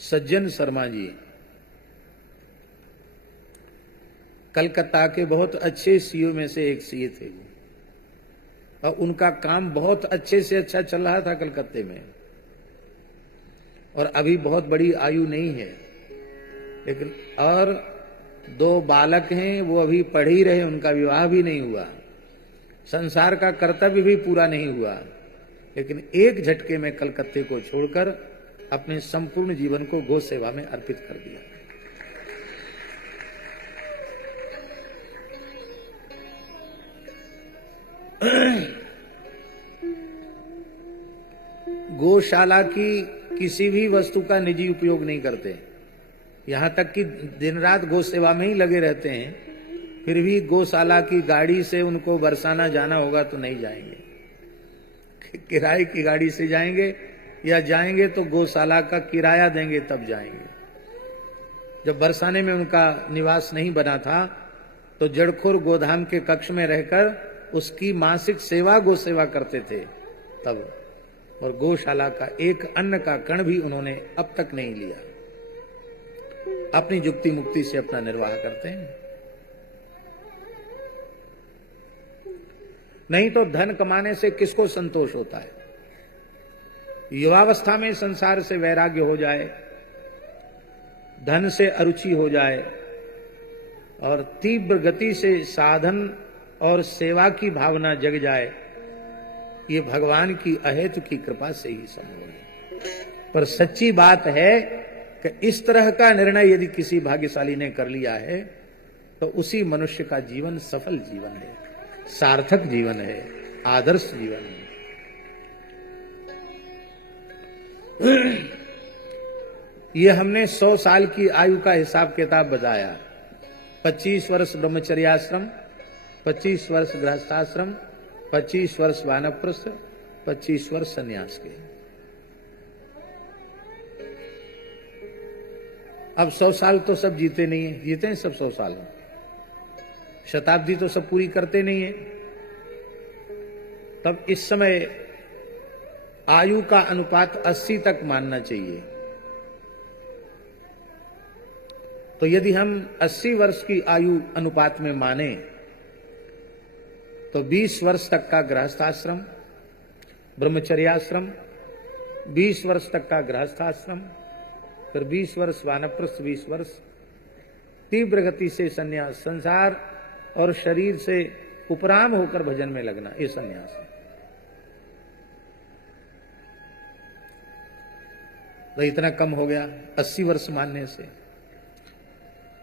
सज्जन शर्मा जी कलकत्ता के बहुत अच्छे सीईओ में से एक सीए थे और उनका काम बहुत अच्छे से अच्छा चल रहा था कलकत्ते में, और अभी बहुत बड़ी आयु नहीं है, लेकिन और 2 बालक हैं, वो अभी पढ़ ही रहे, उनका विवाह भी नहीं हुआ, संसार का कर्तव्य भी पूरा नहीं हुआ, लेकिन एक झटके में कलकत्ते को छोड़कर अपने संपूर्ण जीवन को गौ सेवा में अर्पित कर दिया। गौशाला की किसी भी वस्तु का निजी उपयोग नहीं करते, यहां तक कि दिन रात गौ सेवा में ही लगे रहते हैं, फिर भी गौशाला की गाड़ी से उनको बरसाना जाना होगा तो नहीं जाएंगे, किराए की गाड़ी से जाएंगे, या जाएंगे तो गौशाला का किराया देंगे तब जाएंगे। जब बरसाने में उनका निवास नहीं बना था तो जड़खोर गोधाम के कक्ष में रहकर उसकी मासिक सेवा गौ सेवा करते थे तब, और गौशाला का एक अन्न का कण भी उन्होंने अब तक नहीं लिया। अपनी जुक्ति मुक्ति से अपना निर्वाह करते हैं। नहीं तो धन कमाने से किसको संतोष होता है? युवावस्था में संसार से वैराग्य हो जाए, धन से अरुचि हो जाए और तीव्र गति से साधन और सेवा की भावना जग जाए, ये भगवान की अहेतु की कृपा से ही संभव है। पर सच्ची बात है कि इस तरह का निर्णय यदि किसी भाग्यशाली ने कर लिया है तो उसी मनुष्य का जीवन सफल जीवन है, सार्थक जीवन है, आदर्श जीवन है। ये हमने 100 साल की आयु का हिसाब किताब बताया। 25 वर्ष ब्रह्मचर्याश्रम, 25 वर्ष गृहस्थाश्रम, 25 वर्ष वानप्रस्थ, 25 वर्ष संन्यास के। अब 100 साल तो सब जीते नहीं है, जीते हैं सब 100 साल, शताब्दी तो सब पूरी करते नहीं है। तब इस समय आयु का अनुपात 80 तक मानना चाहिए। तो यदि हम 80 वर्ष की आयु अनुपात में माने तो 20 वर्ष तक का गृहस्थाश्रम, ब्रह्मचर्याश्रम, 20 वर्ष तक का गृहस्थाश्रम, फिर 20 वर्ष वानप्रस्थ, 20 वर्ष तीव्र गति से संन्यास, संसार और शरीर से उपराम होकर भजन में लगना, ये संन्यास है। तो इतना कम हो गया 80 वर्ष मानने से।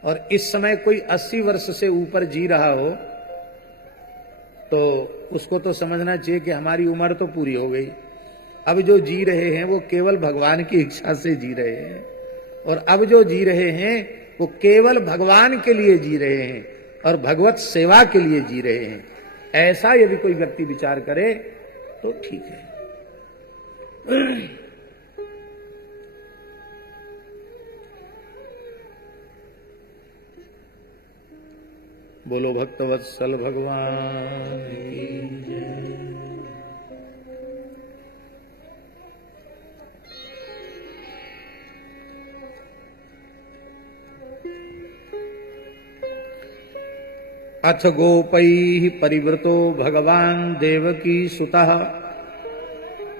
और इस समय कोई 80 वर्ष से ऊपर जी रहा हो तो उसको तो समझना चाहिए कि हमारी उम्र तो पूरी हो गई। अब जो जी रहे हैं वो केवल भगवान की इच्छा से जी रहे हैं, और अब जो जी रहे हैं वो केवल भगवान के लिए जी रहे हैं और भगवत सेवा के लिए जी रहे हैं। ऐसा यदि कोई व्यक्ति विचार करे तो ठीक है। बोलो भक्तवत्सल भगवान की जय। अथ गोपैः परिवृतो भगवान देवकी सुतः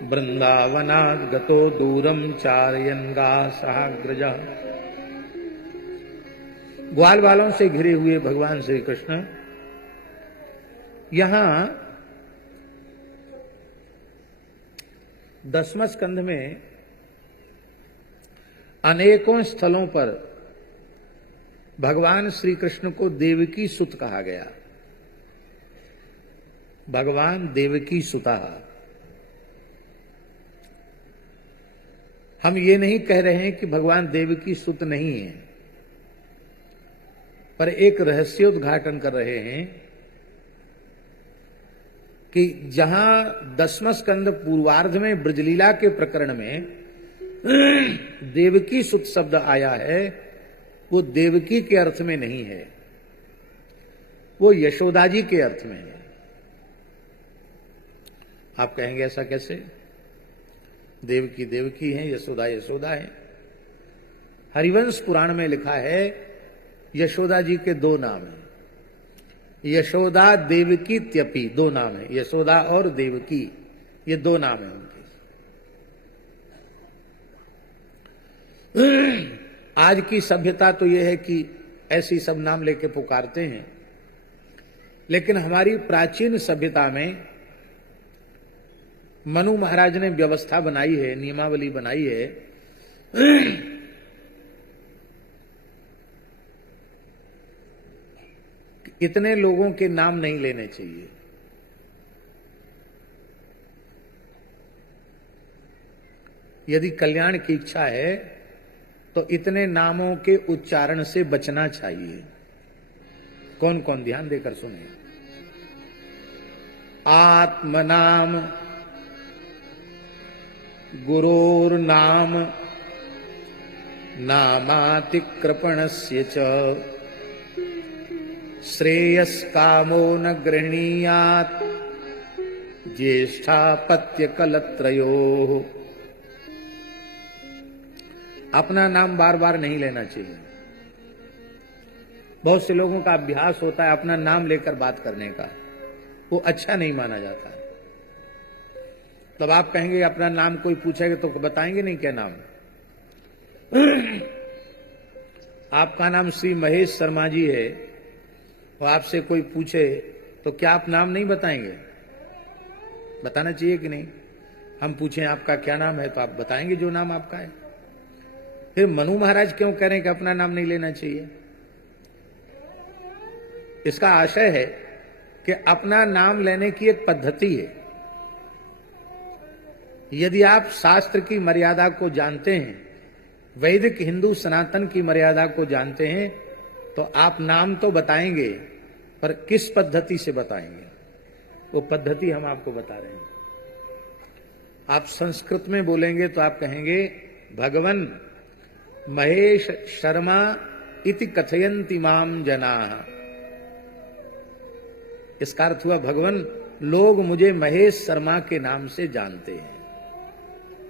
वृंदावनात् गतो दूरम चारयन् गासाग्रजः। ग्वाल वालों से घिरे हुए भगवान श्री कृष्ण यहां 10वें स्कंध में अनेकों स्थलों पर भगवान श्री कृष्ण को देवकी सुत कहा गया। भगवान देवकी सुता। हम ये नहीं कह रहे हैं कि भगवान देवकी सुत नहीं है, पर एक रहस्योद्घाटन कर रहे हैं कि जहां 10वां स्कंद पूर्वार्ध में ब्रजलीला के प्रकरण में देवकी सुत शब्द आया है, वो देवकी के अर्थ में नहीं है, वो यशोदा जी के अर्थ में है। आप कहेंगे ऐसा कैसे? देवकी देवकी है, यशोदा यशोदा है। हरिवंश पुराण में लिखा है यशोदा जी के दो नाम हैं, यशोदा देवकी त्यपी, दो नाम है, यशोदा और देवकी, ये दो नाम है उनके। आज की सभ्यता तो यह है कि ऐसी सब नाम लेके पुकारते हैं, लेकिन हमारी प्राचीन सभ्यता में मनु महाराज ने व्यवस्था बनाई है, नियमावली बनाई है इतने लोगों के नाम नहीं लेने चाहिए। यदि कल्याण की इच्छा है तो इतने नामों के उच्चारण से बचना चाहिए। कौन कौन, ध्यान देकर सुनिए। आत्मनाम, गुरोर्नाम, नामातिकृपणस्य च, श्रेयस्कामो न गृह्णीयात्, ज्येष्ठापत्य कलत्रयोः। अपना नाम बार बार नहीं लेना चाहिए। बहुत से लोगों का अभ्यास होता है अपना नाम लेकर बात करने का, वो अच्छा नहीं माना जाता है। तब आप कहेंगे अपना नाम कोई पूछेगा तो बताएंगे नहीं क्या नाम। आपका नाम श्री महेश शर्मा जी है, और आपसे कोई पूछे तो क्या आप नाम नहीं बताएंगे? बताना चाहिए कि नहीं? हम पूछें आपका क्या नाम है तो आप बताएंगे जो नाम आपका है। फिर मनु महाराज क्यों कह रहे हैं कि अपना नाम नहीं लेना चाहिए? इसका आशय है कि अपना नाम लेने की एक पद्धति है। यदि आप शास्त्र की मर्यादा को जानते हैं, वैदिक हिंदू सनातन की मर्यादा को जानते हैं, तो आप नाम तो बताएंगे, पर किस पद्धति से बताएंगे वो पद्धति हम आपको बता रहे हैं। आप संस्कृत में बोलेंगे तो आप कहेंगे भगवन महेश शर्मा इति कथयन्ति माम जनाः। इसका अर्थ हुआ भगवान लोग मुझे महेश शर्मा के नाम से जानते हैं,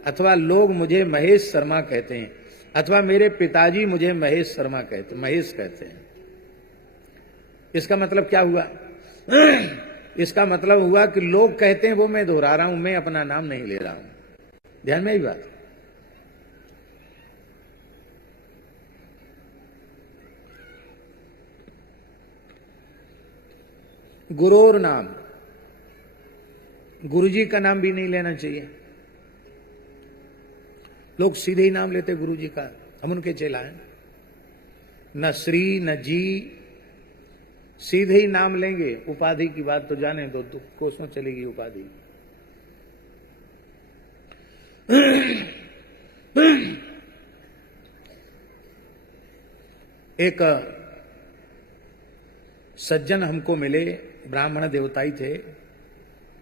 अथवा लोग मुझे महेश शर्मा कहते हैं, अथवा मेरे पिताजी मुझे महेश शर्मा कहते, महेश कहते हैं। इसका मतलब क्या हुआ? इसका मतलब हुआ कि लोग कहते हैं वो मैं दोहरा रहा हूं, मैं अपना नाम नहीं ले रहा हूं। ध्यान में आई बात। गुरोर नाम, गुरुजी का नाम भी नहीं लेना चाहिए। लोग सीधे ही नाम लेते गुरुजी का, हम उनके चेला हैं। न श्री न जी, सीधे ही नाम लेंगे। उपाधि की बात तो जाने दो, कोसों चलेगी उपाधि। एक सज्जन हमको मिले, ब्राह्मण देवताई थे,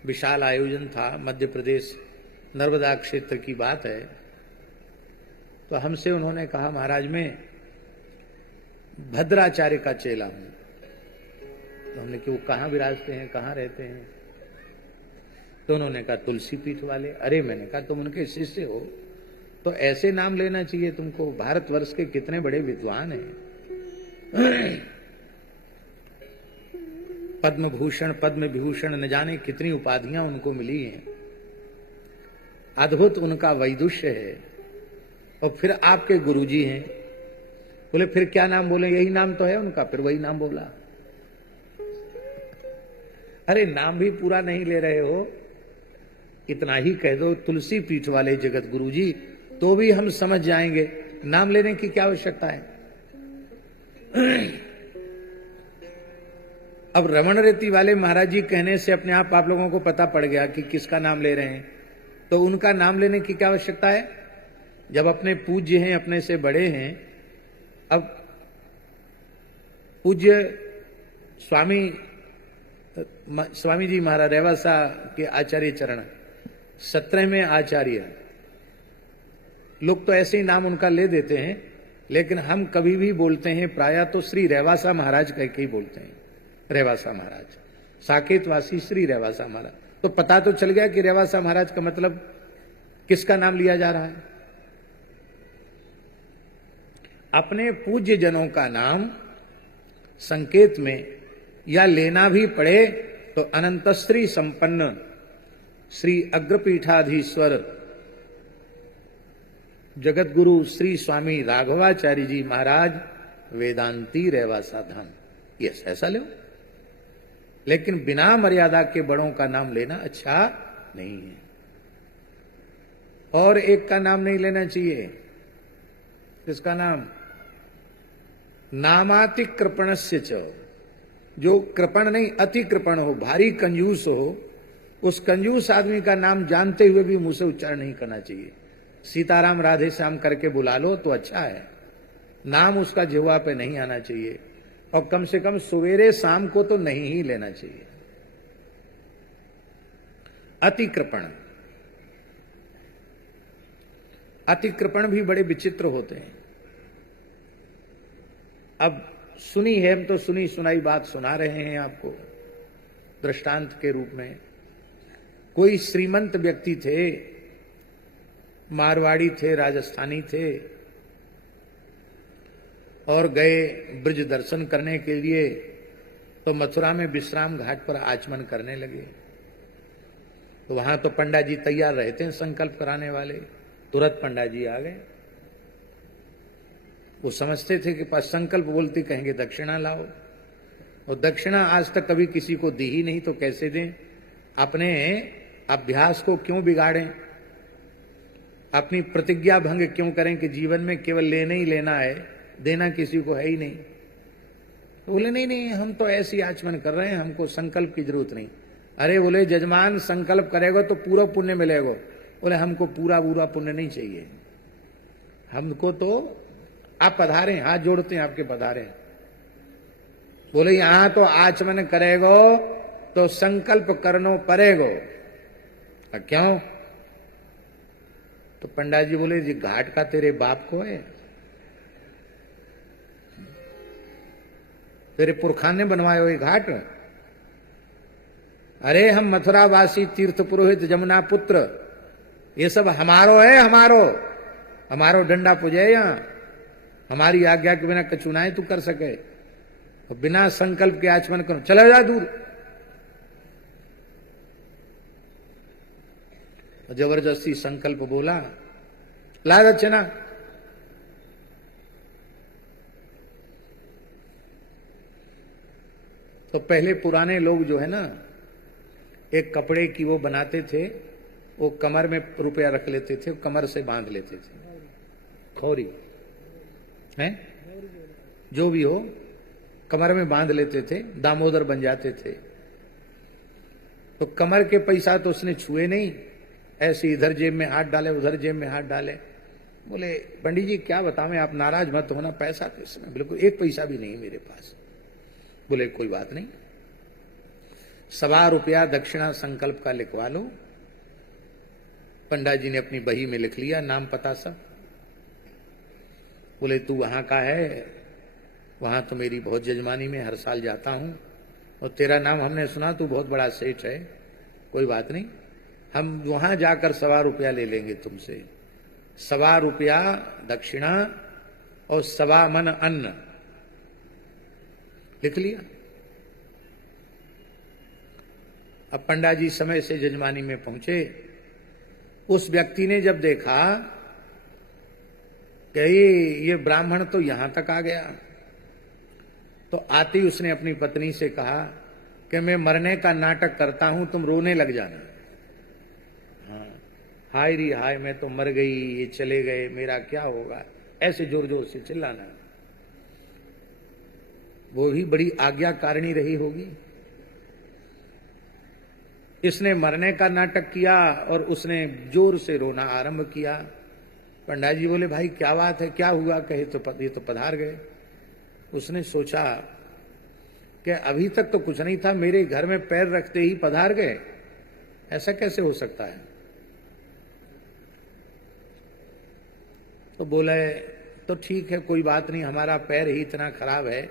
विशाल आयोजन था, मध्य प्रदेश नर्मदा क्षेत्र की बात है। तो हमसे उन्होंने कहा महाराज मैं भद्राचार्य का चेला हूं। तो हमने कि वो कहाँ विराजते हैं, कहाँ रहते हैं? तो उन्होंने कहा तुलसी पीठ वाले। अरे मैंने कहा तुम उनके शिष्य हो तो ऐसे नाम लेना चाहिए तुमको, भारतवर्ष के कितने बड़े विद्वान हैं। पद्म भूषण पद्म विभूषण न जाने कितनी उपाधियां उनको मिली हैं, अद्भुत उनका वैदुष्य है। और फिर आपके गुरुजी हैं। बोले फिर क्या नाम बोले? यही नाम तो है उनका। फिर वही नाम बोला। अरे नाम भी पूरा नहीं ले रहे हो, इतना ही कह दो तुलसी पीठ वाले जगत गुरुजी, तो भी हम समझ जाएंगे। नाम लेने की क्या आवश्यकता है? अब रमण रेती वाले महाराज जी कहने से अपने आप लोगों को पता पड़ गया कि किसका नाम ले रहे हैं, तो उनका नाम लेने की क्या आवश्यकता है? जब अपने पूज्य हैं, अपने से बड़े हैं। अब पूज्य स्वामी जी महाराज रेवासा के आचार्य चरण 17वें आचार्य, लोग तो ऐसे ही नाम उनका ले देते हैं, लेकिन हम कभी भी बोलते हैं प्रायः तो श्री रेवासा महाराज कह के ही बोलते हैं। रेवासा महाराज, साकेतवासी श्री रेवासा महाराज। तो पता तो चल गया कि रेवासा महाराज का मतलब किसका नाम लिया जा रहा है। अपने पूज्य जनों का नाम संकेत में या लेना भी पड़े तो अनंतश्री संपन्न श्री अग्रपीठाधीश्वर जगत गुरु श्री स्वामी राघवाचार्य जी महाराज वेदांती रेवासा धाम, यस ऐसा लो। लेकिन बिना मर्यादा के बड़ों का नाम लेना अच्छा नहीं है। और एक का नाम नहीं लेना चाहिए, किसका नाम? नामाति कृपणस्य च, जो कृपण नहीं अति कृपण हो, भारी कंजूस हो, उस कंजूस आदमी का नाम जानते हुए भी मुंह से उच्चारण नहीं करना चाहिए। सीताराम राधे श्याम करके बुला लो तो अच्छा है, नाम उसका जिह्वा पे नहीं आना चाहिए। और कम से कम सवेरे शाम को तो नहीं ही लेना चाहिए। अतिकृपण, अतिकृपण भी बड़े विचित्र होते हैं। अब सुनी है, हम तो सुनी सुनाई बात सुना रहे हैं आपको दृष्टांत के रूप में। कोई श्रीमंत व्यक्ति थे, मारवाड़ी थे, राजस्थानी थे, और गए ब्रज दर्शन करने के लिए, तो मथुरा में विश्राम घाट पर आचमन करने लगे। तो वहां तो पंडा जी तैयार रहते हैं संकल्प कराने वाले, तुरंत पंडा जी आ गए। वो समझते थे कि पास संकल्प बोलते कहेंगे दक्षिणा लाओ, और दक्षिणा आज तक कभी किसी को दी ही नहीं, तो कैसे दें? अपने अभ्यास को क्यों बिगाड़ें, अपनी प्रतिज्ञा भंग क्यों करें कि जीवन में केवल लेना ही लेना है, देना किसी को है ही नहीं। तो बोले नहीं नहीं, हम तो ऐसी आचमन कर रहे हैं, हमको संकल्प की जरूरत नहीं। अरे बोले जजमान संकल्प करेगा तो पूरा पुण्य मिलेगा। बोले हमको पूरा पूरा पुण्य नहीं चाहिए, हमको तो आप पधारे, हाथ जोड़ते हैं आपके पधारे। बोले यहां तो आचमन करेगो तो संकल्प करनो पड़ेगो। क्यों? तो पंडा जी बोले जी घाट का तेरे बाप को है, तेरे पुरखान ने बनवाए हो ये घाट। अरे हम मथुरावासी तीर्थ पुरोहित जमुना पुत्र, ये सब हमारो है, हमारो डंडा पुजे यहां, हमारी आज्ञा के बिना कचुनाए तू कर सके, और बिना संकल्प के आचमन करो, चला जा दूर। जबरदस्ती संकल्प बोला, ला दक्षिणा। तो पहले पुराने लोग जो है ना, एक कपड़े की वो बनाते थे, वो कमर में रुपया रख लेते थे, कमर से बांध लेते थे, खौरी है जो भी हो, कमर में बांध लेते थे, दामोदर बन जाते थे। तो कमर के पैसा तो उसने छुए नहीं, ऐसे इधर जेब में हाथ डाले, उधर जेब में हाथ डाले। बोले पंडित जी क्या बताऊं, आप नाराज मत होना, पैसा तो इसमें बिल्कुल एक पैसा भी नहीं मेरे पास। बोले कोई बात नहीं, 1.25 रुपया दक्षिणा संकल्प का लिखवा लो। पंडा जी ने अपनी बही में लिख लिया, नाम पता सब। बोले तू वहां का है? वहां तो मेरी बहुत जजमानी में हर साल जाता हूं, और तेरा नाम हमने सुना, तू बहुत बड़ा सेठ है। कोई बात नहीं, हम वहां जाकर 1.25 रुपया ले लेंगे तुमसे। 1.25 रुपया दक्षिणा और 1.25 मन अन्न लिख लिया। अब पंडा जी समय से जजमानी में पहुंचे। उस व्यक्ति ने जब देखा कि ये ब्राह्मण तो यहां तक आ गया, तो आते ही उसने अपनी पत्नी से कहा कि मैं मरने का नाटक करता हूं, तुम रोने लग जाना। हाँ, हाय री हाय, मैं तो मर गई, ये चले गए, मेरा क्या होगा, ऐसे जोर जोर से चिल्लाना। वो भी बड़ी आज्ञाकारिणी रही होगी। इसने मरने का नाटक किया और उसने जोर से रोना आरंभ किया। पंडा जी बोले भाई क्या बात है, क्या हुआ? कहे तो ये तो पधार गए। उसने सोचा कि अभी तक तो कुछ नहीं था, मेरे घर में पैर रखते ही पधार गए, ऐसा कैसे हो सकता है? तो बोले तो ठीक है, कोई बात नहीं, हमारा पैर ही इतना खराब है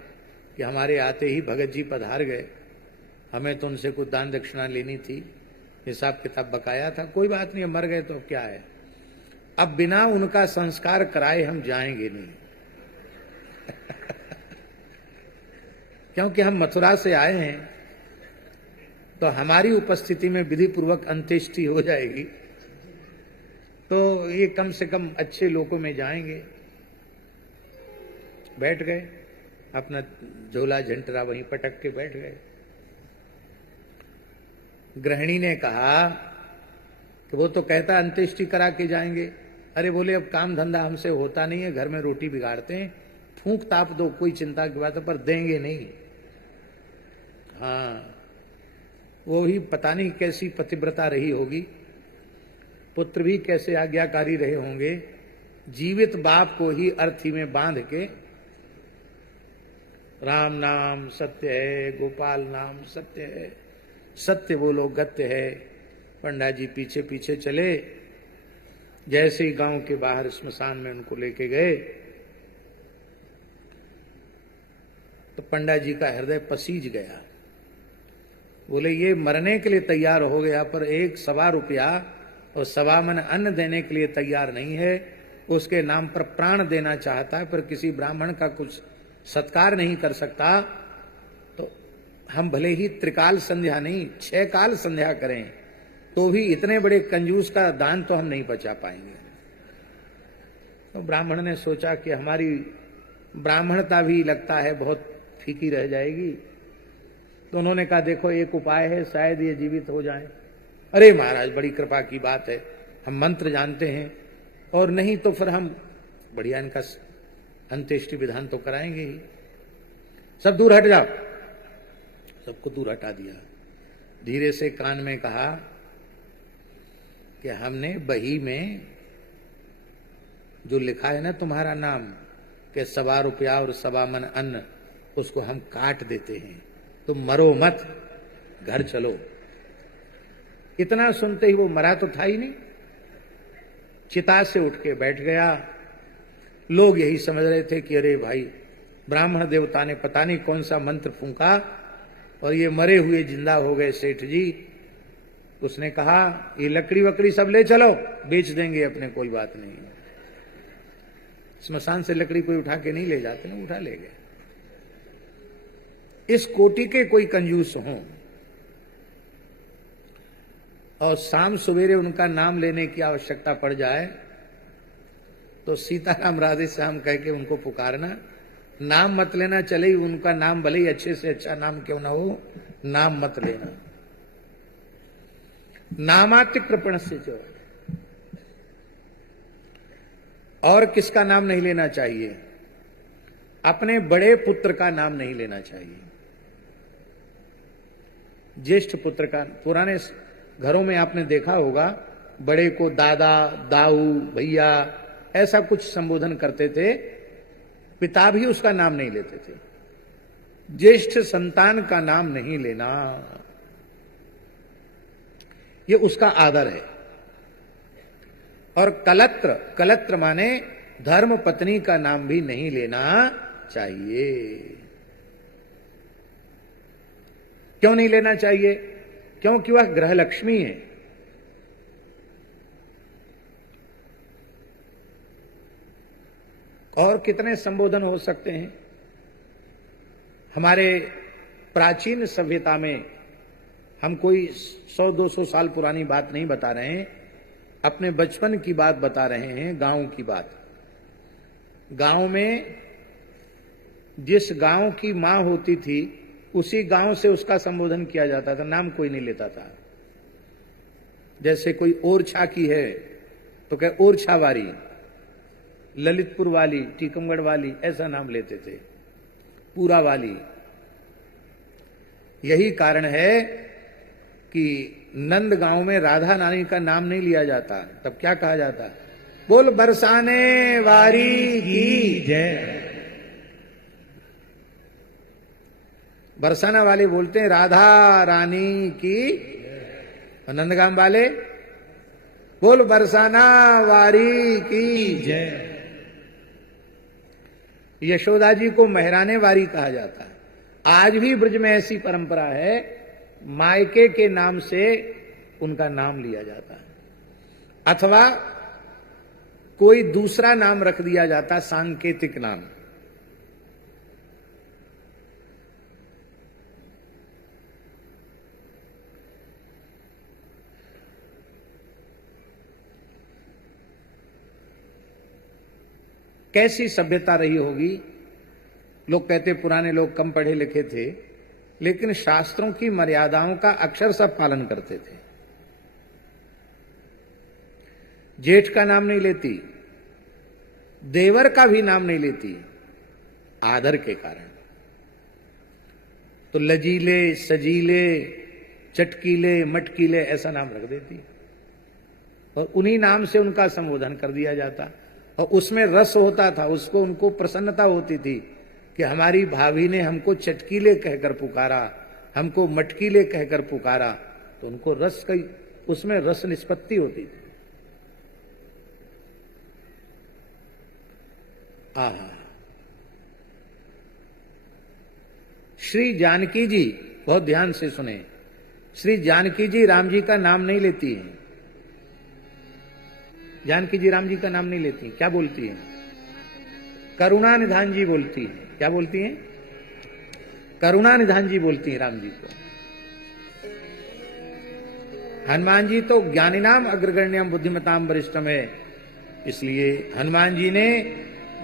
कि हमारे आते ही भगत जी पधार गए, हमें तो उनसे कुछ दान दक्षिणा लेनी थी, हिसाब किताब बकाया था, कोई बात नहीं, मर गए तो क्या है, अब बिना उनका संस्कार कराए हम जाएंगे नहीं। क्योंकि हम मथुरा से आए हैं, तो हमारी उपस्थिति में विधि पूर्वक अंत्येष्टि हो जाएगी, तो ये कम से कम अच्छे लोगों में जाएंगे। बैठ गए, अपना झोला झंटरा वहीं पटक के बैठ गए। गृहिणी ने कहा कि वो तो कहता अंत्येष्टि करा के जाएंगे। अरे बोले अब काम धंधा हमसे होता नहीं है, घर में रोटी बिगाड़ते हैं, फूंक ताप दो, कोई चिंता की बात है, पर देंगे नहीं। हाँ, वो ही पता नहीं कैसी पतिव्रता रही होगी, पुत्र भी कैसे आज्ञाकारी रहे होंगे, जीवित बाप को ही अर्थी में बांध के राम नाम सत्य है, गोपाल नाम सत्य है, सत्य बोलो गत्य है। पंडा जी पीछे पीछे चले। जैसे ही गांव के बाहर स्मशान में उनको लेके गए तो पंडा जी का हृदय पसीज गया। बोले ये मरने के लिए तैयार हो गया, पर 1 रुपया और 1 मन अन्न देने के लिए तैयार नहीं है। उसके नाम पर प्राण देना चाहता है, पर किसी ब्राह्मण का कुछ सत्कार नहीं कर सकता। तो हम भले ही त्रिकाल संध्या नहीं 6 काल संध्या करें, तो भी इतने बड़े कंजूस का दान तो हम नहीं बचा पाएंगे। तो ब्राह्मण ने सोचा कि हमारी ब्राह्मणता भी लगता है बहुत फीकी रह जाएगी। तो उन्होंने कहा देखो एक उपाय है, शायद ये जीवित हो जाए। अरे महाराज बड़ी कृपा की बात है, हम मंत्र जानते हैं, और नहीं तो फिर हम बढ़िया इनका अंत्येष्टि विधान तो कराएंगे ही। सब दूर हट जाओ। सबको दूर हटा दिया। धीरे से कान में कहा कि हमने बही में जो लिखा है ना तुम्हारा नाम के 1 रुपया और 1 मन अन्न, उसको हम काट देते हैं, तुम मरो मत, घर चलो। इतना सुनते ही वो मरा तो था ही नहीं, चिता से उठ के बैठ गया। लोग यही समझ रहे थे कि अरे भाई ब्राह्मण देवता ने पता नहीं कौन सा मंत्र फूंका और ये मरे हुए जिंदा हो गए सेठ जी। उसने कहा ये लकड़ी वकड़ी सब ले चलो, बेच देंगे अपने, कोई बात नहीं। स्मशान से लकड़ी कोई उठा के नहीं ले जाते ना, उठा ले गए। इस कोटि के कोई कंजूस हों और शाम सवेरे उनका नाम लेने की आवश्यकता पड़ जाए तो सीताराम राधे श्याम कह के उनको पुकारना, नाम मत लेना। चले ही उनका नाम भले ही अच्छे से अच्छा नाम क्यों ना हो, नाम मत लेना। नामात्य कृपण से जो, और किसका नाम नहीं लेना चाहिए? अपने बड़े पुत्र का नाम नहीं लेना चाहिए, ज्येष्ठ पुत्र का। पुराने घरों में आपने देखा होगा, बड़े को दादा, दाऊ, भैया ऐसा कुछ संबोधन करते थे, पिता भी उसका नाम नहीं लेते थे। ज्येष्ठ संतान का नाम नहीं लेना, ये उसका आदर है। और कलत्र, कलत्र माने धर्म पत्नी का नाम भी नहीं लेना चाहिए। क्यों नहीं लेना चाहिए? क्योंकि वह ग्रह लक्ष्मी है। और कितने संबोधन हो सकते हैं? हमारे प्राचीन सभ्यता में, हम कोई 100-200 साल पुरानी बात नहीं बता रहे हैं, अपने बचपन की बात बता रहे हैं, गांव की बात। गांव में जिस गांव की मां होती थी उसी गांव से उसका संबोधन किया जाता था, नाम कोई नहीं लेता था। जैसे कोई ओरछा की है तो कहे ओरछा वाली, ललितपुर वाली, टीकमगढ़ वाली, ऐसा नाम लेते थे, पूरा वाली। यही कारण है कि नंद गांव में राधा नानी का नाम नहीं लिया जाता, तब क्या कहा जाता? बोल बरसाने वारी की जय। बरसाना वाले बोलते हैं राधा रानी की, और नंदगाम वाले बोल बरसाना वारी की जय। यशोदा जी को महराने वारी कहा जाता है। आज भी ब्रज में ऐसी परंपरा है, मायके के नाम से उनका नाम लिया जाता है, अथवा कोई दूसरा नाम रख दिया जाता, सांकेतिक नाम। कैसी सभ्यता रही होगी। लोग कहते पुराने लोग कम पढ़े लिखे थे, लेकिन शास्त्रों की मर्यादाओं का अक्षरशः पालन करते थे। जेठ का नाम नहीं लेती, देवर का भी नाम नहीं लेती, आदर के कारण। तो लजीले, सजीले, चटकीले, मटकीले ऐसा नाम रख देती और उन्हीं नाम से उनका संबोधन कर दिया जाता। और उसमें रस होता था, उसको उनको प्रसन्नता होती थी कि हमारी भाभी ने हमको चटकीले कहकर पुकारा, हमको मटकीले कहकर पुकारा, तो उनको रस का, उसमें रस निष्पत्ति होती थी। आहा, श्री जानकी जी, बहुत ध्यान से सुने, श्री जानकी जी राम जी का नाम नहीं लेती हैं। जानकी जी राम जी का नाम नहीं लेती, क्या बोलती हैं? करुणा निधान जी बोलती हैं। क्या बोलती हैं? करुणा निधान जी बोलती हैं राम जी को। हनुमान जी तो ज्ञानिनाम अग्रगण्यम बुद्धिमताम वरिष्ठम है, इसलिए हनुमान जी ने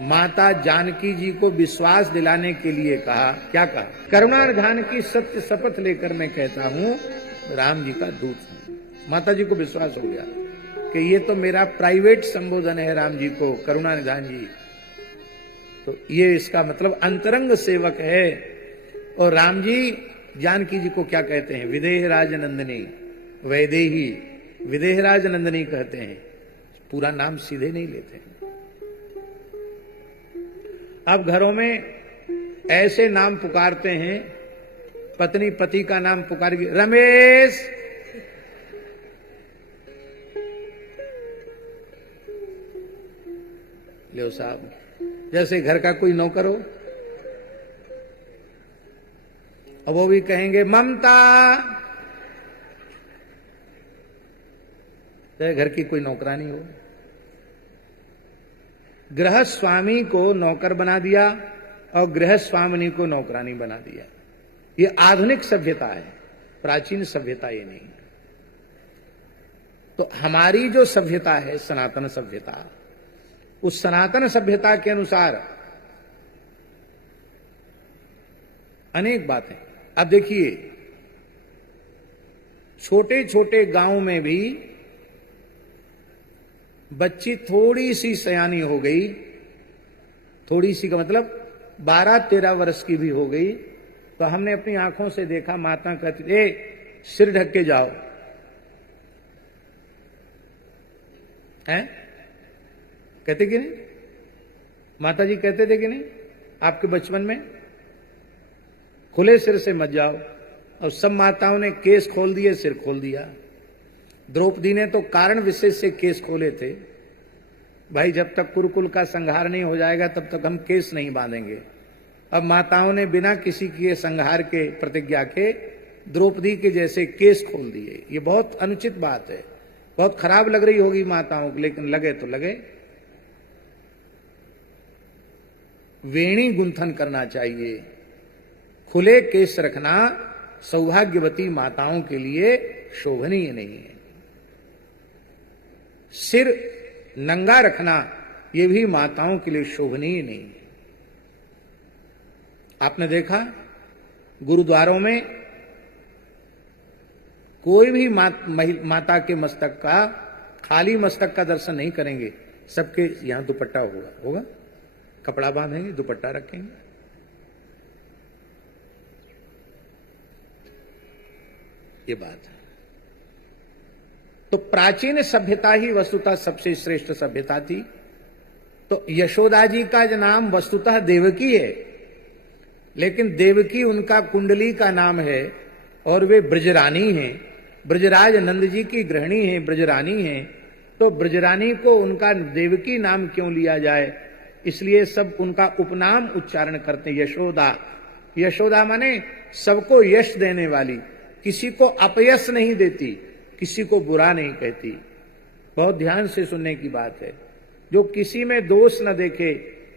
माता जानकी जी को विश्वास दिलाने के लिए कहा, क्या कहा? करुणा निधान की सत्य शपथ लेकर मैं कहता हूं राम जी का दूत हूं। माता जी को विश्वास हो गया कि ये तो मेरा प्राइवेट संबोधन है राम जी को, करुणा निधान जी, तो ये इसका मतलब अंतरंग सेवक है। और राम जी जानकी जी को क्या कहते हैं? विदेहराज नंदिनी, वैदेही विदेहराज नंदिनी कहते हैं, पूरा नाम सीधे नहीं लेते। अब घरों में ऐसे नाम पुकारते हैं, पत्नी पति का नाम पुकारेगी, रमेश, लो साहब, जैसे घर का कोई नौकर हो, और वो भी कहेंगे ममता, चाहे घर की कोई नौकरानी हो। गृह स्वामी को नौकर बना दिया और गृह स्वामिनी को नौकरानी बना दिया। ये आधुनिक सभ्यता है, प्राचीन सभ्यता ये नहीं। तो हमारी जो सभ्यता है सनातन सभ्यता, उस सनातन सभ्यता के अनुसार अनेक बातें। अब देखिए, छोटे छोटे गांव में भी बच्ची थोड़ी सी सयानी हो गई, थोड़ी सी का मतलब 12-13 वर्ष की भी हो गई, तो हमने अपनी आंखों से देखा, माता कहती, ए सिर ढक के जाओ, हैं? कहते कि नहीं? माता जी कहते थे कि नहीं आपके बचपन में? खुले सिर से मत जाओ। और सब माताओं ने केस खोल दिए, सिर खोल दिया। द्रौपदी ने तो कारण विशेष से केस खोले थे, भाई जब तक कुरुकुल का संहार नहीं हो जाएगा तब तक हम केस नहीं बांधेंगे। अब माताओं ने बिना किसी के संहार के प्रतिज्ञा के द्रौपदी के जैसे केस खोल दिए। ये बहुत अनुचित बात है, बहुत खराब लग रही होगी माताओं को, लेकिन लगे तो लगे। वेणी गुंथन करना चाहिए, खुले केस रखना सौभाग्यवती माताओं के लिए शोभनीय नहीं है। सिर नंगा रखना यह भी माताओं के लिए शोभनीय नहीं है। आपने देखा गुरुद्वारों में कोई भी माता के मस्तक का, खाली मस्तक का दर्शन नहीं करेंगे, सबके यहां दुपट्टा होगा, कपड़ा बांधेंगे, दुपट्टा रखेंगे। ये बात है। तो प्राचीन सभ्यता ही वस्तुतः सबसे श्रेष्ठ सभ्यता थी। तो यशोदा जी का जो नाम वस्तुतः देवकी है, लेकिन देवकी उनका कुंडली का नाम है और वे ब्रजरानी हैं, ब्रजराज नंद जी की गृहिणी हैं, ब्रजरानी हैं। तो ब्रजरानी को उनका देवकी नाम क्यों लिया जाए? इसलिए सब उनका उपनाम उच्चारण करते हैं, यशोदा। यशोदा माने सबको यश देने वाली, किसी को अपयश नहीं देती, किसी को बुरा नहीं कहती। बहुत ध्यान से सुनने की बात है। जो किसी में दोष न देखे,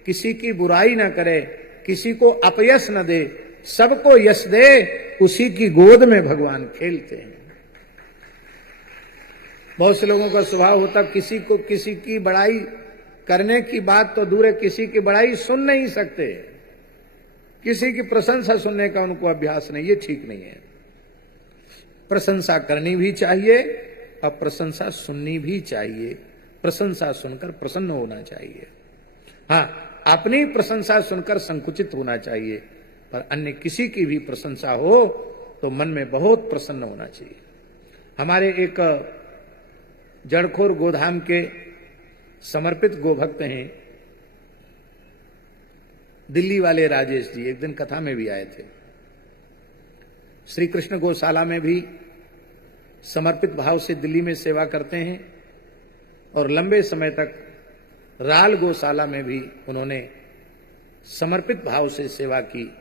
किसी की बुराई न करे, किसी को अपयश न दे, सबको यश दे, उसी की गोद में भगवान खेलते हैं। बहुत से लोगों का स्वभाव होता किसी को किसी की बड़ाई करने की बात तो दूर है, किसी की बड़ाई सुन नहीं सकते, किसी की प्रशंसा सुनने का उनको अभ्यास नहीं, ये ठीक नहीं है। प्रशंसा करनी भी चाहिए और प्रशंसा सुननी भी चाहिए। प्रशंसा सुनकर प्रसन्न होना चाहिए। हाँ, अपनी प्रशंसा सुनकर संकुचित होना चाहिए, पर अन्य किसी की भी प्रशंसा हो तो मन में बहुत प्रसन्न होना चाहिए। हमारे एक जड़खोर गोधाम के समर्पित गोभक्त हैं दिल्ली वाले राजेश जी, एक दिन कथा में भी आए थे। श्री कृष्ण गौशाला में भी समर्पित भाव से दिल्ली में सेवा करते हैं और लंबे समय तक राल गौशाला में भी उन्होंने समर्पित भाव से सेवा की।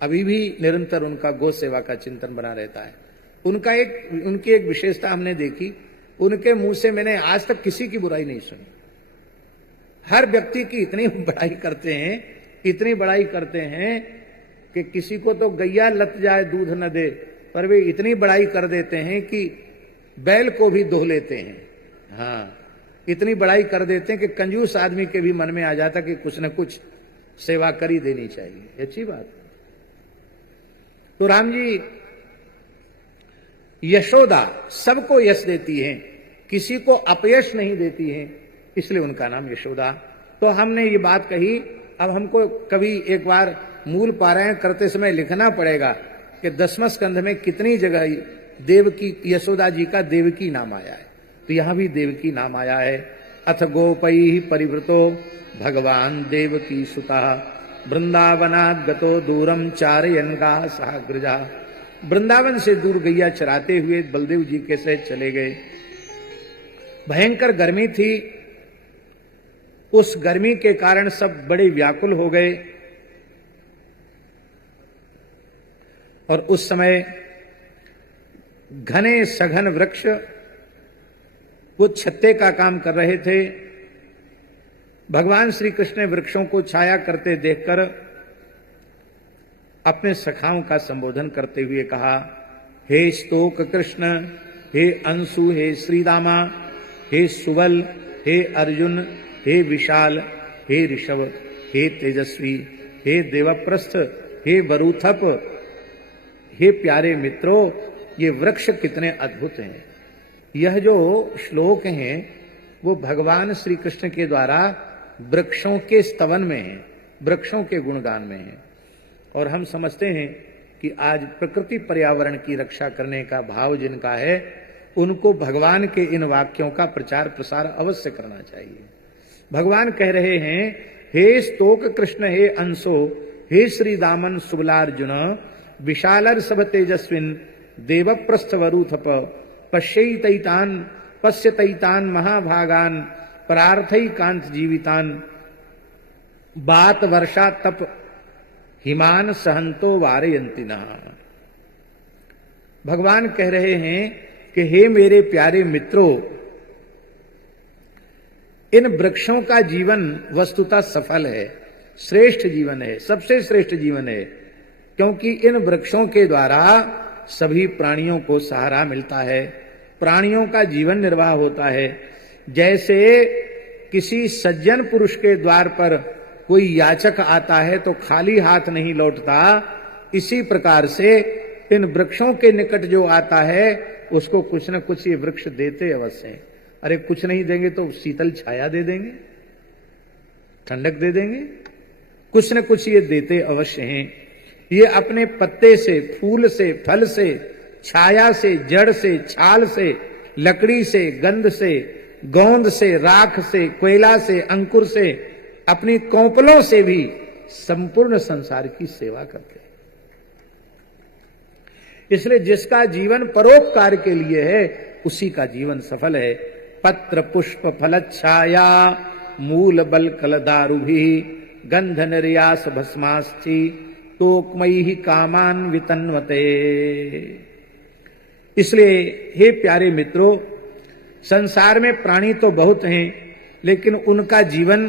अभी भी निरंतर उनका गौ सेवा का चिंतन बना रहता है। उनकी एक विशेषता हमने देखी, उनके मुंह से मैंने आज तक किसी की बुराई नहीं सुनी। हर व्यक्ति की इतनी बड़ाई करते हैं, इतनी बड़ाई करते हैं कि किसी को तो गैया लत जाए दूध न दे, पर वे इतनी बड़ाई कर देते हैं कि बैल को भी दोह लेते हैं। हाँ, इतनी बड़ाई कर देते हैं कि कंजूस आदमी के भी मन में आ जाता कि कुछ न कुछ सेवा कर ही देनी चाहिए। अच्छी बात। तो राम जी, यशोदा सबको यश देती हैं, किसी को अपयश नहीं देती हैं, इसलिए उनका नाम यशोदा। तो हमने ये बात कही, अब हमको कभी एक बार मूल पारायण करते समय लिखना पड़ेगा कि 10वें स्कंध में कितनी जगह देवकी, यशोदा जी का देवकी नाम आया है। तो यहां भी देवकी नाम आया है। अथ गोपैः परिवृतो भगवान देवकी सुता वृंदावनात् गतो दूरम चारयन् गाः सह गृजा। वृंदावन से दूर गैया चराते हुए बलदेव जी के साथ चले गए। भयंकर गर्मी थी, उस गर्मी के कारण सब बड़े व्याकुल हो गए और उस समय घने सघन वृक्ष वो छत्ते का काम कर रहे थे। भगवान श्री कृष्ण ने वृक्षों को छाया करते देखकर अपने सखाओं का संबोधन करते हुए कहा, हे स्तोक कृष्ण, हे अंशु, हे श्रीदामा, हे सुबल, हे अर्जुन, हे विशाल, हे ऋषभ, हे तेजस्वी, हे देवप्रस्थ, हे बरूथप, हे प्यारे मित्रों, ये वृक्ष कितने अद्भुत हैं। यह जो श्लोक हैं वो भगवान श्री कृष्ण के द्वारा वृक्षों के स्तवन में है, वृक्षों के गुणगान में है। और हम समझते हैं कि आज प्रकृति पर्यावरण की रक्षा करने का भाव जिनका है, उनको भगवान के इन वाक्यों का प्रचार प्रसार अवश्य करना चाहिए। भगवान कह रहे हैं, हे स्तोक कृष्ण, हे अंशो, हे श्री दामन सुबलार्जुन, विशालर सब तेजस्विन, देवप्रस्थ वरूथप, पश्यतैतान महाभागान, परार्थई कांत जीवितान, बात वर्षा तप हिमान सहंतो वारयंतिना। भगवान कह रहे हैं कि हे मेरे प्यारे मित्रों, इन वृक्षों का जीवन वस्तुतः सफल है, श्रेष्ठ जीवन है, सबसे श्रेष्ठ जीवन है, क्योंकि इन वृक्षों के द्वारा सभी प्राणियों को सहारा मिलता है, प्राणियों का जीवन निर्वाह होता है। जैसे किसी सज्जन पुरुष के द्वार पर कोई याचक आता है तो खाली हाथ नहीं लौटता, इसी प्रकार से इन वृक्षों के निकट जो आता है उसको कुछ न कुछ ये वृक्ष देते अवश्य हैं। अरे कुछ नहीं देंगे तो शीतल छाया दे देंगे, ठंडक दे देंगे, कुछ न कुछ ये देते अवश्य हैं। ये अपने पत्ते से, फूल से, फल से, छाया से, जड़ से, छाल से, लकड़ी से, गंध से, गोंद से, राख से, कोयला से, अंकुर से, अपनी कौपलों से भी संपूर्ण संसार की सेवा करते हैं। इसलिए जिसका जीवन परोपकार के लिए है उसी का जीवन सफल है। पत्र पुष्प फलच्छाया मूल बल कल दारुभि गंध निर्यास भस्मास्थि तोकमयी ही कामान वितन्वते। इसलिए हे प्यारे मित्रों, संसार में प्राणी तो बहुत हैं, लेकिन उनका जीवन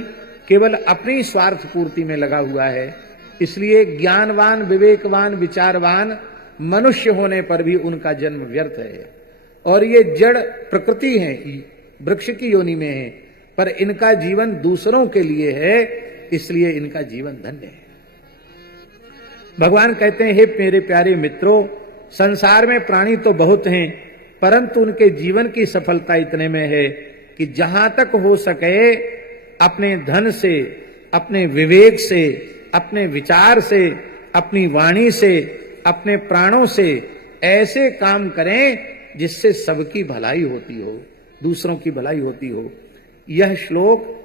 केवल अपनी स्वार्थ पूर्ति में लगा हुआ है। इसलिए ज्ञानवान, विवेकवान, विचारवान मनुष्य होने पर भी उनका जन्म व्यर्थ है। और ये जड़ प्रकृति है, वृक्ष की योनि में है, पर इनका जीवन दूसरों के लिए है, इसलिए इनका जीवन धन्य है। भगवान कहते हैं, हे मेरे प्यारे मित्रों, संसार में प्राणी तो बहुत हैं, परंतु उनके जीवन की सफलता इतने में है कि जहां तक हो सके अपने धन से, अपने विवेक से, अपने विचार से, अपनी वाणी से, अपने प्राणों से ऐसे काम करें जिससे सबकी भलाई होती हो, दूसरों की भलाई होती हो। यह श्लोक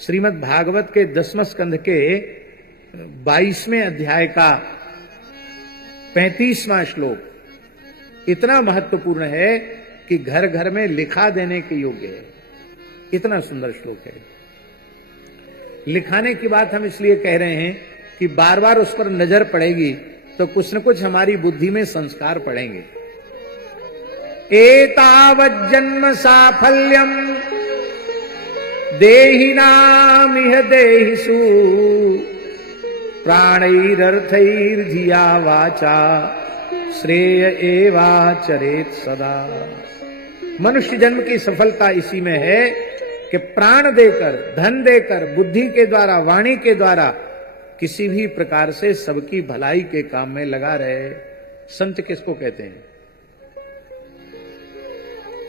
श्रीमद् भागवत के 10वें स्कंध के 22वें अध्याय का 35वां श्लोक इतना महत्वपूर्ण है कि घर घर में लिखा देने के योग्य है। इतना सुंदर श्लोक है। लिखाने की बात हम इसलिए कह रहे हैं कि बार बार उस पर नजर पड़ेगी तो कुछ न कुछ हमारी बुद्धि में संस्कार पड़ेंगे। एतावज्जन्म साफल्यम देहिनामिह देहिषु प्राणैरर्थैर्धिया वाचा श्रेय एवाचरेत सदा। मनुष्य जन्म की सफलता इसी में है कि प्राण देकर, धन देकर, बुद्धि के द्वारा, वाणी के द्वारा किसी भी प्रकार से सबकी भलाई के काम में लगा रहे। संत किसको कहते हैं?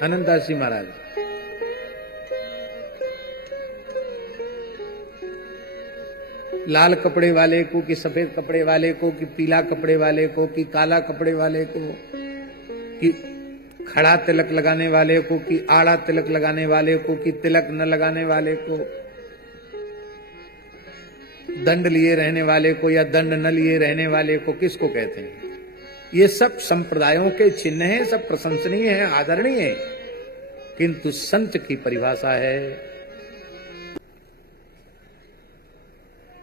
अनंतदास जी महाराज। लाल कपड़े वाले को कि सफेद कपड़े वाले को कि पीला कपड़े वाले को कि काला कपड़े वाले को कि खड़ा तिलक लगाने वाले को कि आड़ा तिलक लगाने वाले को कि तिलक न लगाने वाले को, दंड लिए रहने वाले को या दंड न लिए रहने वाले को, किसको कहते हैं? ये सब संप्रदायों के चिन्ह हैं, सब प्रशंसनीय हैं, आदरणीय हैं, किंतु संत की परिभाषा है।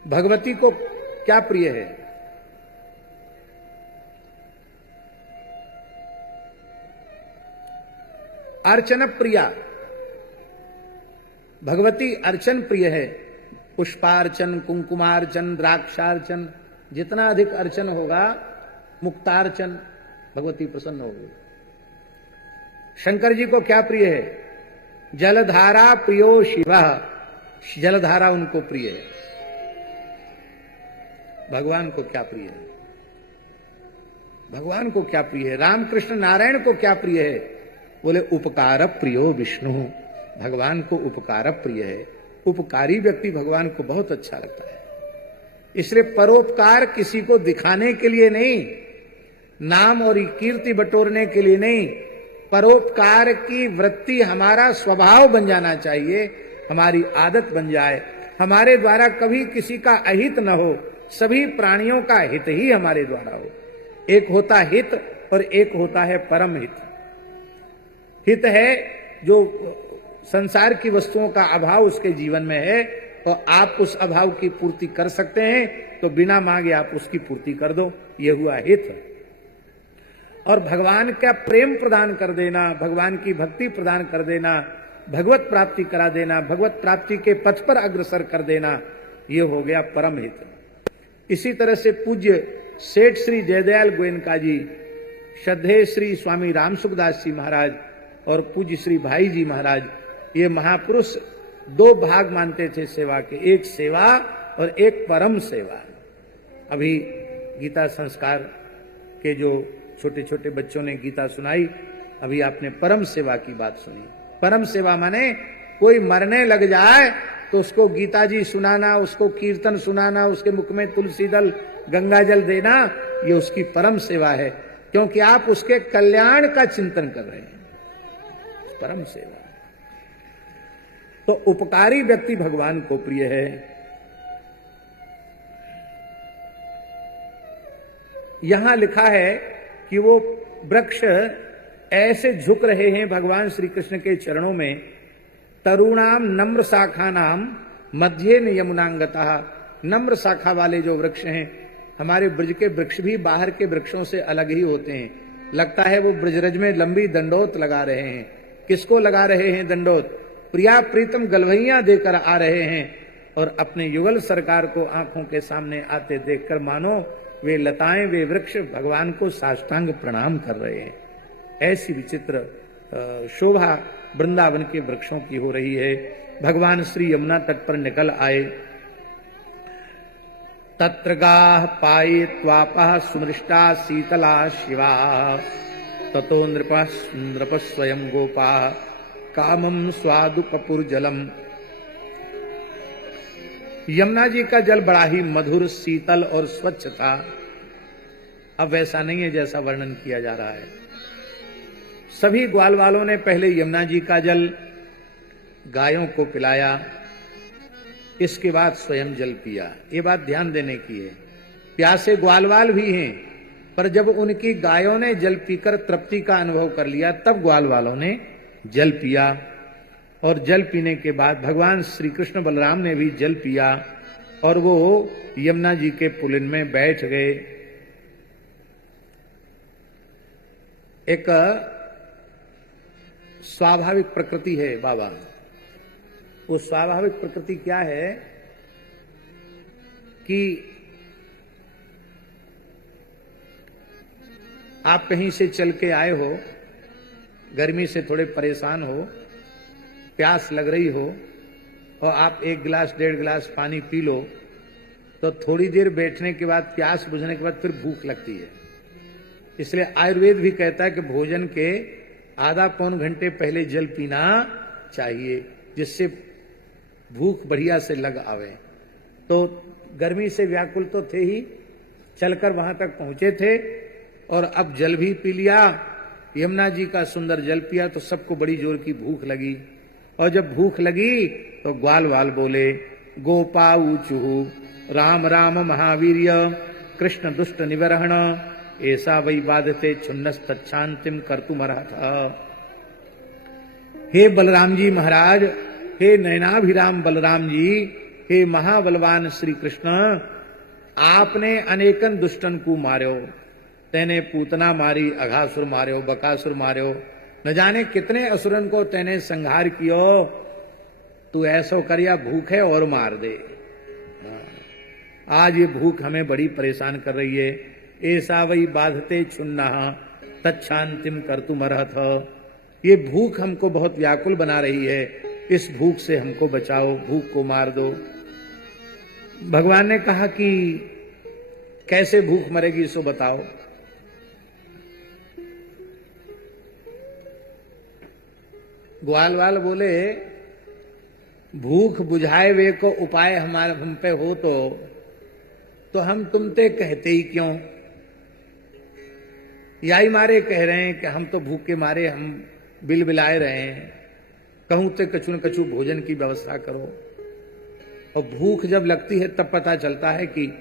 भगवती को क्या प्रिय है? अर्चन प्रिया। भगवती अर्चन प्रिय है। पुष्पार्चन, कुंकुमार्चन, द्राक्षार्चन, जितना अधिक अर्चन होगा, मुक्तार्चन, भगवती प्रसन्न होगी। शंकर जी को क्या प्रिय है? जलधारा प्रियो शिवः, जलधारा उनको प्रिय है। भगवान को क्या प्रिय है? भगवान को क्या प्रिय है? रामकृष्ण नारायण को क्या प्रिय है? बोले उपकार प्रियो विष्णु। भगवान को उपकार प्रिय है। उपकारी व्यक्ति भगवान को बहुत अच्छा लगता है। इसलिए परोपकार किसी को दिखाने के लिए नहीं, नाम और कीर्ति बटोरने के लिए नहीं, परोपकार की वृत्ति हमारा स्वभाव बन जाना चाहिए, हमारी आदत बन जाए। हमारे द्वारा कभी किसी का अहित न हो, सभी प्राणियों का हित ही हमारे द्वारा हो। एक होता हित और एक होता है परम हित। हित है जो संसार की वस्तुओं का अभाव उसके जीवन में है, तो आप उस अभाव की पूर्ति कर सकते हैं, तो बिना मांगे आप उसकी पूर्ति कर दो, यह हुआ हित। और भगवान का प्रेम प्रदान कर देना, भगवान की भक्ति प्रदान कर देना, भगवत प्राप्ति करा देना, भगवत प्राप्ति के पथ पर अग्रसर कर देना, यह हो गया परम हित। इसी तरह से पूज्य सेठ श्री जयदयाल गोयनका जी, श्रद्धेय श्री स्वामी राम सुखदास जी महाराज और पूज्य श्री भाई जी महाराज, ये महापुरुष दो भाग मानते थे सेवा के, एक सेवा और एक परम सेवा। अभी गीता संस्कार के जो छोटे छोटे बच्चों ने गीता सुनाई, अभी आपने परम सेवा की बात सुनी। परम सेवा माने कोई मरने लग जाए तो उसको गीता जी सुनाना, उसको कीर्तन सुनाना, उसके मुख में तुलसी दल गंगा जल देना, ये उसकी परम सेवा है, क्योंकि आप उसके कल्याण का चिंतन कर रहे हैं। परम सेवा। तो उपकारी व्यक्ति भगवान को प्रिय है। यहां लिखा है कि वो वृक्ष ऐसे झुक रहे हैं भगवान श्री कृष्ण के चरणों में, तरुणाम नम्र शाखा नाम मध्य यमुनांगता। नम्र शाखा वाले जो वृक्ष हैं, हमारे ब्रज के वृक्ष भी बाहर के वृक्षों से अलग ही होते हैं। लगता है वो ब्रजरज में लंबी दंडोत लगा रहे हैं। किसको लगा रहे हैं दंडोत? प्रिया प्रीतम गलवैया देकर आ रहे हैं, और अपने युगल सरकार को आंखों के सामने आते देखकर मानो वे लताएं, वे वृक्ष भगवान को साष्टांग प्रणाम कर रहे हैं। ऐसी विचित्र शोभा वृंदावन के वृक्षों की हो रही है। भगवान श्री यमुना तट पर निकल आए। तत्र गाः पाये त्वापः सुमृष्टा शीतला शिवा, ततो नृपः स्वयं गोपाः कामं स्वादुपपुरजलम। यमुना जी का जल बड़ा ही मधुर, शीतल और स्वच्छ था। अब वैसा नहीं है जैसा वर्णन किया जा रहा है। सभी ग्वाल वालों ने पहले यमुना जी का जल गायों को पिलाया, इसके बाद स्वयं जल पिया। ये बात ध्यान देने की है। प्यासे ग्वालवाल भी हैं, पर जब उनकी गायों ने जल पीकर तृप्ति का अनुभव कर लिया, तब ग्वाल वालों ने जल पिया। और जल पीने के बाद भगवान श्री कृष्ण बलराम ने भी जल पिया और वो यमुना जी के पुलिन में बैठ गए। एक स्वाभाविक प्रकृति है बाबा। वो स्वाभाविक प्रकृति क्या है कि आप कहीं से चल के आए हो, गर्मी से थोड़े परेशान हो, प्यास लग रही हो और आप 1 गिलास 1.5 गिलास पानी पी लो, तो थोड़ी देर बैठने के बाद, प्यास बुझने के बाद फिर भूख लगती है। इसलिए आयुर्वेद भी कहता है कि भोजन के आधा पौन घंटे पहले जल पीना चाहिए, जिससे भूख बढ़िया से लग आवे। तो गर्मी से व्याकुल तो थे ही, चलकर वहां तक पहुंचे थे और अब जल भी पी लिया, यमुना जी का सुंदर जल पिया, तो सबको बड़ी जोर की भूख लगी। और जब भूख लगी तो ग्वाल वाल बोले, गोपाऊचुहु राम राम महावीर्य कृष्ण दुष्ट निवरहण, ऐसा वही बाधते छुन्नस्तच्छांतिम कर्तुमर्हतः। हे बलराम जी महाराज, हे नयनाभिराम बलराम जी, हे महाबलवान श्री कृष्ण, आपने अनेकन दुष्टन को मार्यो। तेने पूतना मारी, अघासुर मार्यो, बकासुर मार्यो, न जाने कितने असुरन को तेने संहार कियो। तू ऐसो करिया भूख है और मार दे। आज ये भूख हमें बड़ी परेशान कर रही है। ऐसा वही बाधते छुन्ना तच्छांतिम कर्तुमर्हतः। ये भूख हमको बहुत व्याकुल बना रही है, इस भूख से हमको बचाओ, भूख को मार दो। भगवान ने कहा कि कैसे भूख मरेगी सो बताओ। ग्वालवाल बोले, भूख बुझाए वे को उपाय हमारे हम पे हो तो हम तुमते कहते ही क्यों। यही मारे कह रहे हैं कि हम तो भूख के मारे हम बिलबिलाए रहे हैं, कहूं तो कछु न कछु भोजन की व्यवस्था करो। और भूख जब लगती है तब पता चलता है कि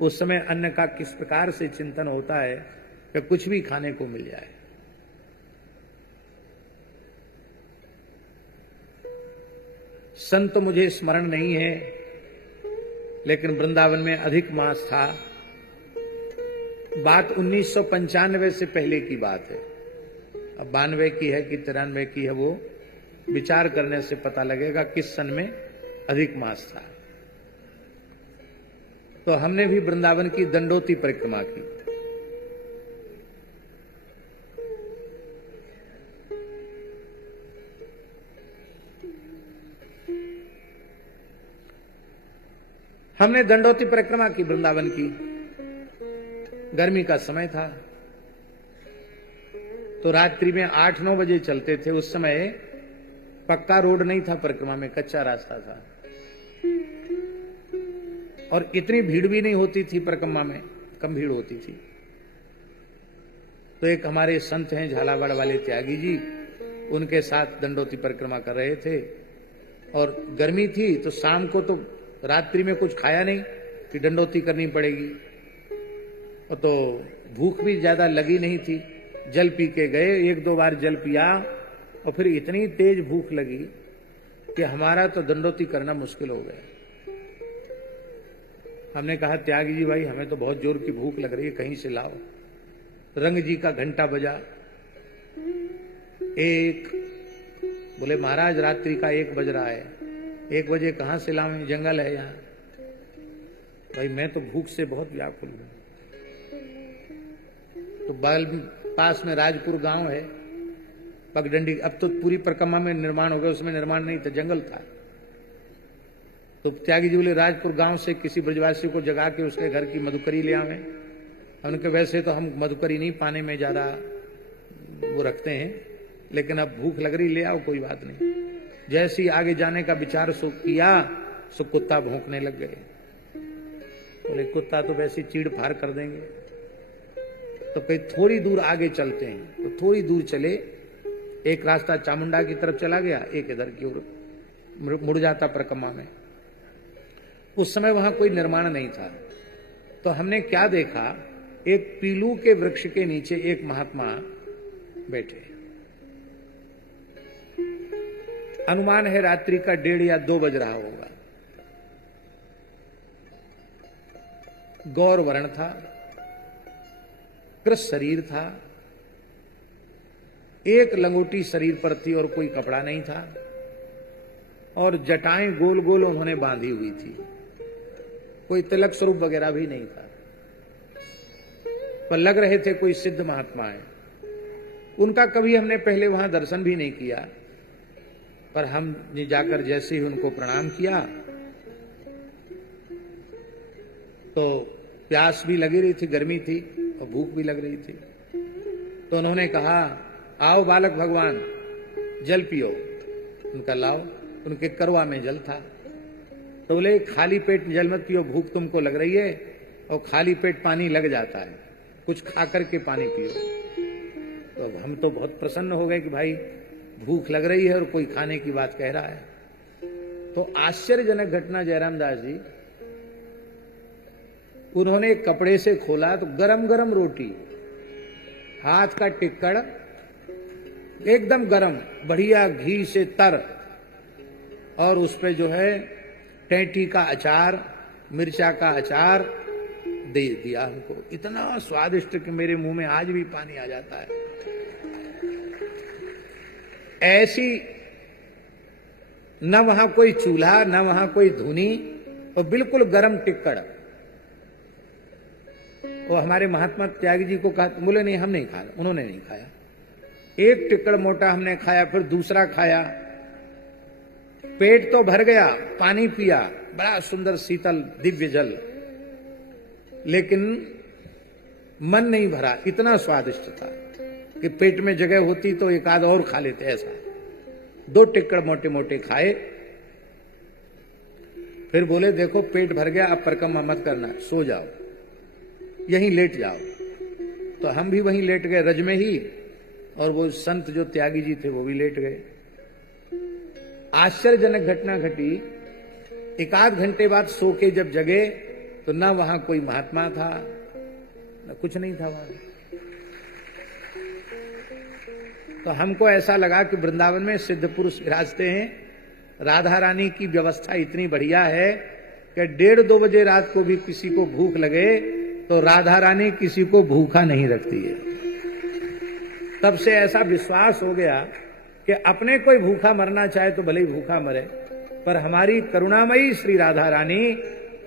उस समय अन्न का किस प्रकार से चिंतन होता है कि कुछ भी खाने को मिल जाए। संत मुझे स्मरण नहीं है, लेकिन वृंदावन में अधिक मास था। बात 1995 से पहले की बात है। अब 92 की है कि 93 की है, वो विचार करने से पता लगेगा किस सन में अधिक मास था। तो हमने भी वृंदावन की दंडोती परिक्रमा की। हमने दंडोती परिक्रमा की वृंदावन की। गर्मी का समय था, तो रात्रि में 8-9 बजे चलते थे। उस समय पक्का रोड नहीं था परिक्रमा में, कच्चा रास्ता था और इतनी भीड़ भी नहीं होती थी परिक्रमा में, कम भीड़ होती थी। तो एक हमारे संत हैं झालावाड़ वाले त्यागी जी, उनके साथ दंडोती परिक्रमा कर रहे थे और गर्मी थी, तो शाम को तो रात्रि में कुछ खाया नहीं कि दंडोती करनी पड़ेगी, और तो भूख भी ज्यादा लगी नहीं थी। जल पी के गए, 1-2 बार जल पिया और फिर इतनी तेज भूख लगी कि हमारा तो दंडोती करना मुश्किल हो गया। हमने कहा, त्यागी जी भाई, हमें तो बहुत जोर की भूख लग रही है, कहीं से लाओ। रंग जी का घंटा बजा, 1 बोले महाराज रात्रि का 1 बज रहा है, 1 बजे कहां से लाऊं, जंगल है यहाँ। भाई मैं तो भूख से बहुत व्याकुल हूं। तो बाल पास में राजपुर गांव है, पगडंडी। अब तो पूरी परिक्रमा में निर्माण हो गया, उसमें निर्माण नहीं था, जंगल था। तो त्यागी जी बोले राजपुर गांव से किसी ब्रजवासी को जगा के उसके घर की मधुकरी ले आवे। हमने कहा वैसे तो हम मधुकरी नहीं पाने में ज्यादा वो रखते हैं, लेकिन अब भूख लग रही, ले आओ, कोई बात नहीं। जैसे ही आगे जाने का विचार सो किया, सो कुत्ता भौंकने लग गए। बोले कुत्ता तो वैसे चीड़ फाड़ कर देंगे, तो कहीं थोड़ी दूर आगे चलते हैं। तो थोड़ी दूर चले, एक रास्ता चामुंडा की तरफ चला गया, एक इधर की ओर मुड़ जाता परिक्रमा में। उस समय वहां कोई निर्माण नहीं था, तो हमने क्या देखा, एक पीलू के वृक्ष के नीचे एक महात्मा बैठे। अनुमान है रात्रि का 1:30 या 2 बज रहा होगा। गौर वर्ण था, कृष्ण शरीर था, एक लंगोटी शरीर पर थी और कोई कपड़ा नहीं था, और जटाएं गोल गोल उन्होंने बांधी हुई थी। कोई तिलक स्वरूप वगैरह भी नहीं था, पर लग रहे थे कोई सिद्ध महात्मा है। उनका कभी हमने पहले वहां दर्शन भी नहीं किया, पर हमने जाकर जैसे ही उनको प्रणाम किया तो प्यास भी लगी रही थी, गर्मी थी और भूख भी लग रही थी। तो उन्होंने कहा, आओ बालक भगवान, जल पियो। उनका लाओ, उनके करवा में जल था। तो बोले खाली पेट जल मत पियो, भूख तुमको लग रही है और खाली पेट पानी लग जाता है, कुछ खा करके पानी पियो। तो हम तो बहुत प्रसन्न हो गए कि भाई भूख लग रही है और कोई खाने की बात कह रहा है। तो आश्चर्यजनक घटना जयराम दास जी, उन्होंने एक कपड़े से खोला तो गरम गरम रोटी, हाथ का टिक्कड़ एकदम गरम, बढ़िया घी से तर, और उस पे जो है टेंटी का अचार, मिर्चा का अचार दे दिया हमको। इतना स्वादिष्ट कि मेरे मुंह में आज भी पानी आ जाता है। ऐसी न वहां कोई चूल्हा, न वहां कोई धुनी, और बिल्कुल गरम टिक्कड़। वो हमारे महात्मा त्यागी जी को कहा, बोले नहीं हम नहीं खाया। उन्होंने नहीं खाया। एक टिक्कड़ मोटा हमने खाया, फिर दूसरा खाया, पेट तो भर गया, पानी पिया, बड़ा सुंदर शीतल दिव्य जल, लेकिन मन नहीं भरा। इतना स्वादिष्ट था कि पेट में जगह होती तो एक आध और खा लेते। ऐसा 2 टिक्कड़ मोटे मोटे खाए, फिर बोले देखो पेट भर गया, अब परिक्रमा मत करना, सो जाओ, यहीं लेट जाओ। तो हम भी वहीं लेट गए रज में ही, और वो संत जो त्यागी जी थे वो भी लेट गए। आश्चर्यजनक घटना घटी। 1 घंटे बाद सो के जब जगे तो ना वहां कोई महात्मा था, न कुछ नहीं था वहां। तो हमको ऐसा लगा कि वृंदावन में सिद्ध पुरुष विराजते हैं। राधा रानी की व्यवस्था इतनी बढ़िया है कि 1:30-2 बजे रात को भी किसी को भूख लगे तो राधा रानी किसी को भूखा नहीं रखती है। तब से ऐसा विश्वास हो गया कि अपने कोई भूखा मरना चाहे तो भले ही भूखा मरे, पर हमारी करुणामयी श्री राधा रानी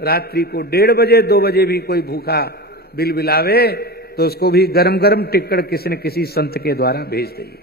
रात्रि को 1:30 बजे 2 बजे भी कोई भूखा बिलबिलावे तो उसको भी गरम गरम टिक्कड़ किसी न किसी संत के द्वारा भेज देगी।